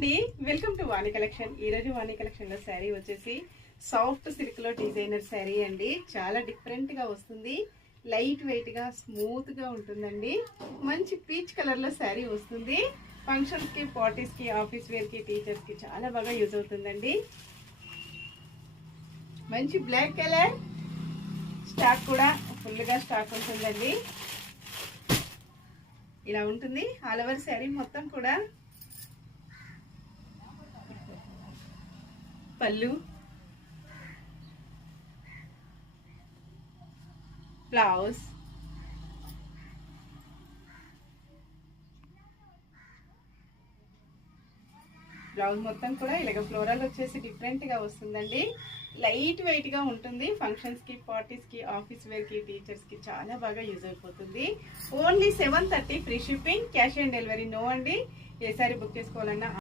అండి, welcome to Vani collection. ఈ రోజు వాణి కలెక్షన్ లో శారీ వచ్చేసి సాఫ్ట్ సిల్క్ లో డిజైనర్ శారీ అండి. చాలా డిఫరెంట్ గా వస్తుంది. లైట్ వెయిట్ గా స్మూత్ గా ఉంటుందండి. మంచి పీచ్ కలర్ లో శారీ వస్తుంది. ఫంక్షన్స్ కి, పార్టీస్ కి, ఆఫీస్ వేర్ కి, టీచర్స్ కి చాలా బాగా యూజ్ అవుతుందండి. మంచి బ్లాక్ కలర్ స్టాక్ కూడా ఫుల్ గా స్టాక్ ఉంటుందండి. ఇలా ఉంటుంది ఆల్ ఓవర్ శారీ మొత్తం కూడా. పళ్ళు, బ్లౌజ్, బ్లౌజ్ మొత్తం కూడా ఇలాగ ఫ్లోరల్ వచ్చేసి డిఫరెంట్ గా వస్తుందండి. లైట్ వెయిట్ గా ఉంటుంది. ఫంక్షన్స్ కి, పార్టీస్ కి, ఆఫీస్ వేర్ కి, టీచర్స్ కి చాలా బాగా యూజ్ అయిపోతుంది. Only 730 free shipping, cash on delivery no అండి. ఏ సారీ బుక్ చేసుకోవాలన్నా